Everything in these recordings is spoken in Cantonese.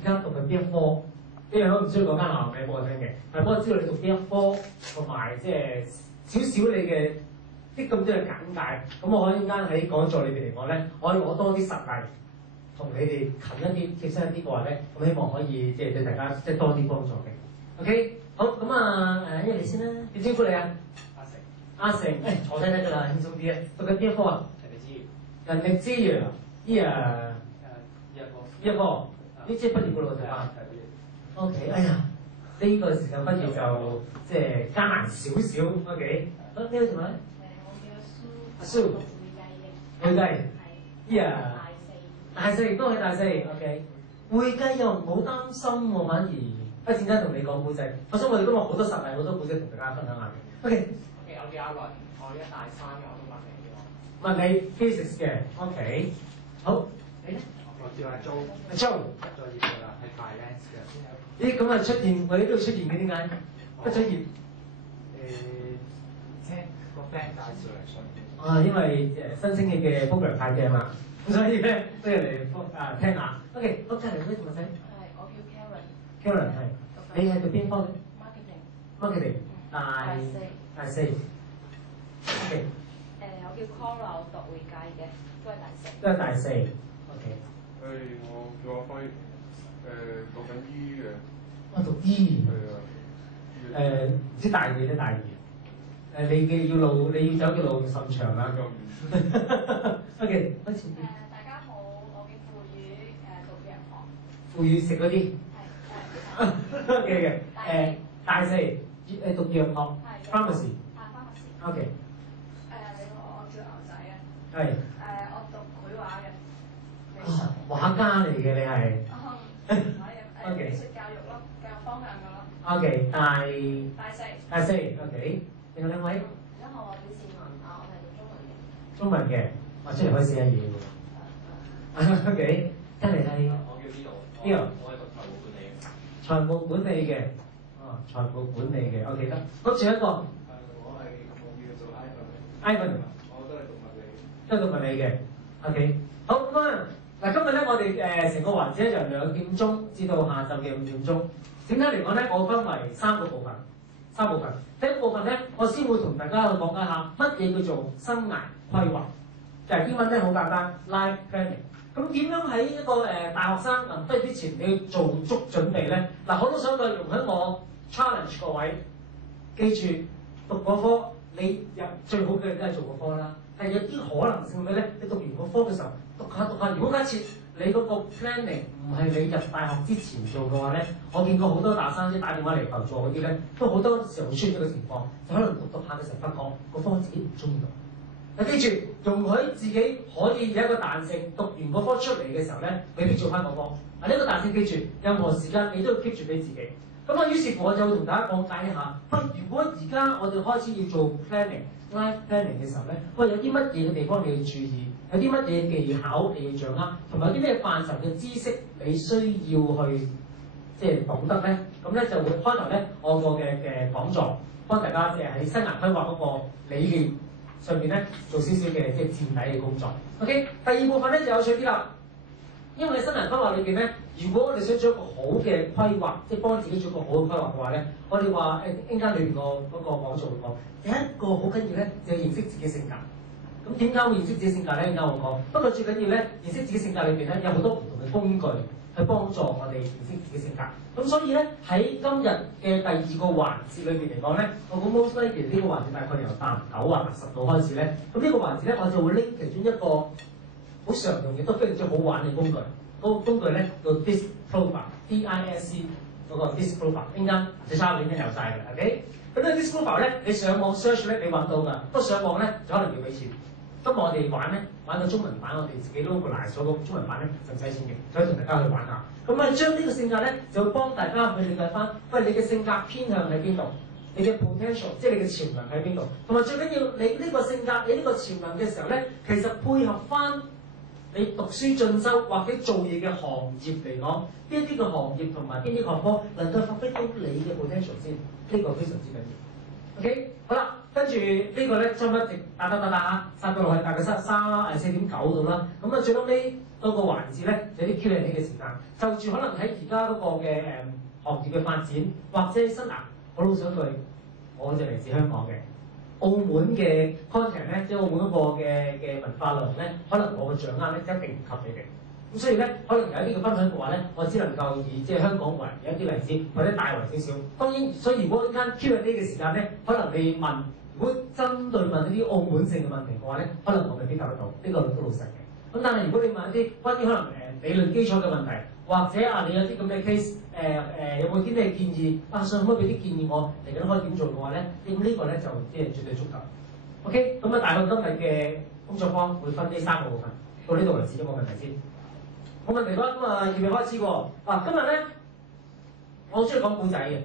而家讀緊邊一科？呢樣都唔需要講間學校名俾我聽嘅，但係幫我知道你讀邊一科，同埋即係少少你嘅啲咁多嘅簡介。咁我可以間喺講座裏邊嚟講咧，我可以攞多啲實例，同你哋近一啲、貼身一啲嘅話咧，咁希望可以即係對大家即係多啲幫助嘅。OK， 好咁啊因為你先啦，點稱呼你啊？阿成，坐低得㗎啦，輕鬆啲啊！讀緊邊一科啊？人力資源啊，呢一科，呢即係畢業㗎咯，就話。OK， 哎呀，呢個時間畢業就即係艱難少少。OK， 好，呢個同學？我叫阿蘇，會計。係。大四都係大四。OK， 會計又唔好擔心喎，反而一陣間同你講古仔。我想我哋今日好多實例，好多古仔同大家分享下嘅。OK， 我叫阿倫，我一大三嘅，我都問你嘅。問你 physics 嘅。OK， 好，你咧？我叫阿 Jo， 阿 Jo 畢咗業㗎啦，係 finance 嘅。咦，咁啊出現，我哋呢度出現嘅點解？畢咗業。聽個 friend 介紹嚟上嘅。啊，因為新升起嘅 program 太正啦，咁所以咧都要嚟聽下。OK， 好，隔離嗰啲同學仔。係，我叫 Karen 係，你係讀邊科嘅 Marketing。 ？Marketing 大四。OK， 我叫 Cora， 我讀會計嘅，都係大四。都係大四。OK。我叫阿輝，讀緊醫嘅。我讀醫。係啊。唔知大二定大二？你嘅要路，你要走嘅路甚長啦。OK， 開始。大家好，我叫傅宇，讀藥學。傅宇食嗰啲。係。OK 嘅。大四，你讀藥學 ，pharmacy。OK。你好，我叫牛仔啊。係。我讀繪畫嘅。畫家嚟嘅你係。美術教育咯，教育方向嘅咯。OK，大四。OK， 另外兩位。大家好，我叫善文，我係讀中文嘅，我出嚟可以寫下嘢喎。OK， 跟嚟係。我叫呢度。呢度。我係讀財務管理嘅。財務管理嘅，財務管理嘅，OK得。好，仲有一個。我叫做 Ivan。我都係讀物理。都係讀物理嘅。OK， 好咁啊！嗱，今日咧我哋成個環節咧由2點鐘至到下晝嘅5點鐘。整體嚟講咧，我分為3個部分。第一個部分咧，我先會同大家去講解下乜嘢叫做生涯規劃。就係英文咧好簡單 ，life planning。咁點樣喺一個大學生臨畢業之前，你要做足準備咧？嗱，我都想容許我 challenge 各位，記住讀嗰科，你入最好嘅梗係做嗰科啦。但係有啲可能性嘅咧，你讀完嗰科嘅時候，讀下，如果假設你嗰個 planning 唔係你入大學之前做嘅話咧，我見過好多大學生即打電話嚟求助嗰啲咧，都好多時候會出現一個情況，就可能讀下嘅時候發覺個科自己唔中意讀。嗱，記住容許自己可以有一個彈性，讀完嗰科出嚟嘅時候咧，未必做翻嗰科。呢個彈性記住，任何時間你都要 keep 住俾自己。咁啊，於是乎我就會同大家講解一下，如果而家我哋開始要做 life planning 嘅時候咧，有啲乜嘢嘅地方你要注意，有啲乜嘢技巧你要掌握，同埋有啲咩範疇嘅知識你需要去即係懂得咧。咁咧就會開頭咧，我個嘅講座幫大家即係喺生涯規劃嗰個理念上邊咧做少少嘅即係墊底嘅工作。OK， 第二部分咧就有趣啲啦。因為你生涯規劃裏邊咧，如果你想做一個好嘅規劃，即係幫自己做一個好嘅規劃嘅話咧，我哋話陣間裏邊個嗰個講座會講，第一個好緊要咧就係認識自己性格。咁點解會認識自己性格咧？陣間我講。不過最緊要咧，認識自己性格裏邊咧有好多唔同嘅工具去幫助我哋認識自己性格。咁所以咧喺今日嘅第二個環節裏邊嚟講咧，我估 most likely 呢個環節大概由9或10度開始咧。咁呢個環節咧，我就會拎其中一個好常用嘅都非常之好玩嘅工具，嗰個工具咧叫 DISC Profile，DISC 嗰個 DISC Profile，陣間就差唔多已經有晒㗎啦 ，OK？ 咁呢個 DISC Profile 咧，你上網 search 咧，你揾到㗎，不過上網咧就可能要俾錢。今日我哋玩咧，玩到中文版，我哋自己 localize 咗個中文版咧就唔使錢嘅，所以同大家去玩下。咁啊，將呢個性格咧就會幫大家去理解翻，喂，你嘅性格偏向喺邊度？你嘅 potential， 即係你嘅潛能喺邊度？同埋最緊要你呢個性格，你呢個潛能嘅時候咧，其實配合翻你讀書進修或者做嘢嘅行業嚟講，邊啲嘅行業同埋邊啲學科能夠發揮到你嘅 potential 先，呢個非常之緊要。OK， 好啦，跟住呢個咧將一直打嚇，殺到落去大概4.9度啦。咁啊，最後尾到個環節咧有啲 Q&A 嘅時間，就住可能喺而家嗰個嘅行業嘅發展，或者新我老想句，我就嚟自香港嘅，澳門嘅 content 咧，即係澳門嗰個嘅文化量咧，可能我嘅掌握咧一定唔及你哋。咁所以咧，可能有一啲嘅分享嘅話咧，我只能夠以即係香港為有一啲例子，或者大圍少少。當然，所以如果呢間 Q&A 嘅時間咧，可能你問，如果針對問一啲澳門性嘅問題嘅話咧，可能我未必答得到，呢個都老實嘅。咁但係如果你問一啲關於可能理論基礎嘅問題，或者你有啲咁嘅 case， 有冇啲咩建議？想可唔可以俾啲建議我嚟緊可以點做嘅話咧，咁呢個咧就即係絕對足夠。OK， 咁大概今日嘅工作坊會分呢3個部分，到呢度為止，一個問題先。冇問題啦，咁啊，預備開始喎。今日咧，我好中意講古仔嘅，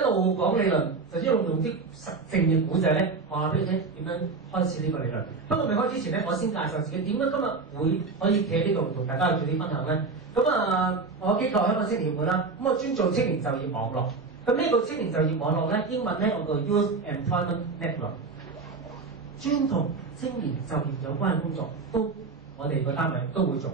一路講理論，就一路用啲實證嘅古仔咧，話俾你聽點樣開始呢個理論。不過未開始之前咧，我先介紹自己點解今日會可以企喺呢度同大家去做啲分享咧。咁我機構香港青年協會啦，咁我專做青年就業網絡。咁呢個青年就業網絡咧，英文咧我叫 Youth Employment Network， 專同青年就業有關嘅工作，我哋個單位都會做。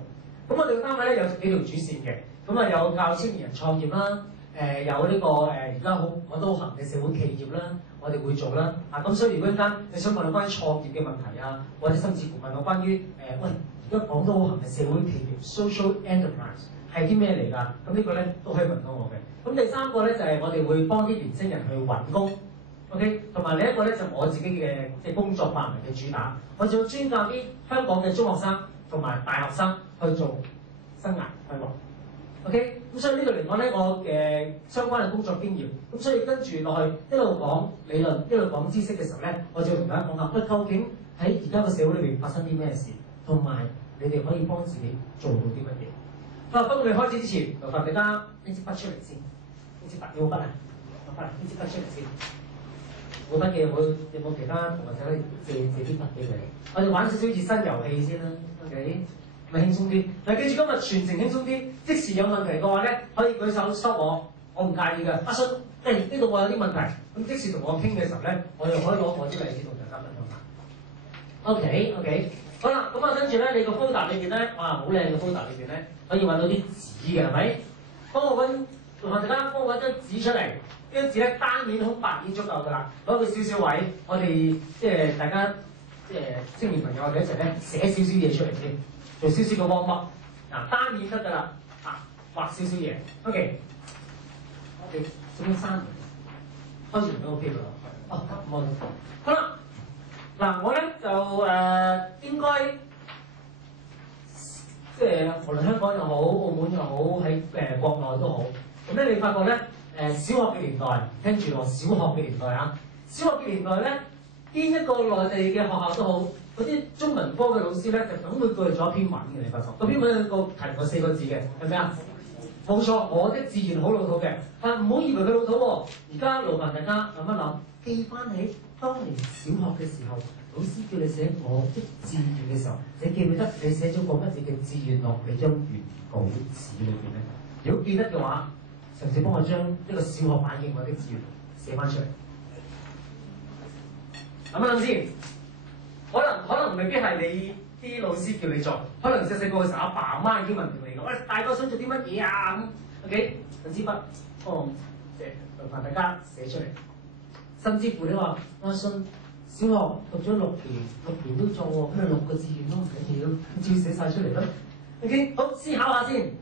咁我哋個單位咧有幾條主線嘅，咁有教青年人創業啦，有呢個而家我都行嘅社會企業啦，我哋會做啦。咁所以如果一間你想問我關於創業嘅問題啊，或者甚至乎問我關於喂而家講到好行嘅社會企業 social enterprise 係啲咩嚟㗎？咁呢個咧都可以問到我嘅。咁第3個咧就係我哋會幫啲年青人去揾工 ，OK， 同埋另一個咧就我自己嘅即係工作範圍嘅主打，我仲要專教啲香港嘅中學生同埋大學生去做生涯規劃。OK， 咁所以呢度嚟講咧，我嘅相關嘅工作經驗，咁所以跟住落去一路講理論，一路講知識嘅時候咧，我就同大家講下，究竟喺而家個社會裏邊發生啲咩事，同埋你哋可以幫自己做到啲乜嘢。不過你開始之前，麻煩大家拎支筆出嚟先，拎支筆有冇筆啊？有筆，拎支筆出嚟先。冇筆嘅有冇其他同學仔可以借啲筆俾佢？我哋玩少少熱身遊戲先啦 ，OK？咪輕鬆啲。嗱，記住今日全程輕鬆啲，即時有問題嘅話咧，可以舉手 stop 我唔介意嘅。阿信，呢度我有啲問題，咁即時同我傾嘅時候咧，我又可以攞我啲例子同大家分享下。OK， 好啦，咁跟住咧，你個 folder 裏邊咧，哇，好靚嘅 folder 裏邊咧，可以揾到啲紙嘅係咪？幫我大家幫我揾張紙出嚟，呢張紙咧單面空白已經足夠㗎啦，攞個少少位，我哋即係大家青年朋友我哋一齊咧寫少少嘢出嚟先。做少少嘅 warm up，單面得㗎啦，畫少少嘢 ，OK， 點樣刪？開始都 OK 㗎啦，冇錯。好啦，我咧就應該即係無論香港又好，澳門又好，喺國內都好。咁咧你發覺咧小學嘅年代，聽住我小學嘅年代啊，小學嘅年代咧，邊一個內地嘅學校都好。嗰啲中文科嘅老師咧，就總會過嚟做一篇文嘅，你發覺。嗰篇文有個題過4個字嘅，係咪啊？冇錯，我的志願好老土嘅，但唔好以為佢老土喎。而家勞煩大家諗一諗，記翻起當年小學嘅時候，老師叫你寫我的志願嘅時候，你記唔記得你寫咗個乜嘢嘅志願落你張原稿紙裏邊咧？如果記得嘅話，嘗試幫我將一個小學版嘅我的志願寫翻出嚟。諗一諗先。可能未必係你啲老師叫你做，可能細個嘅時候阿爸阿媽已經問住你嘅，喂，大個想做啲乜嘢啊咁 ？OK， 用支筆，即係麻煩大家寫出嚟。甚至乎你話阿信小學讀咗6年都做喎，咁咪6個志願都唔緊要，照寫晒出嚟咯。OK， 好，思考下先。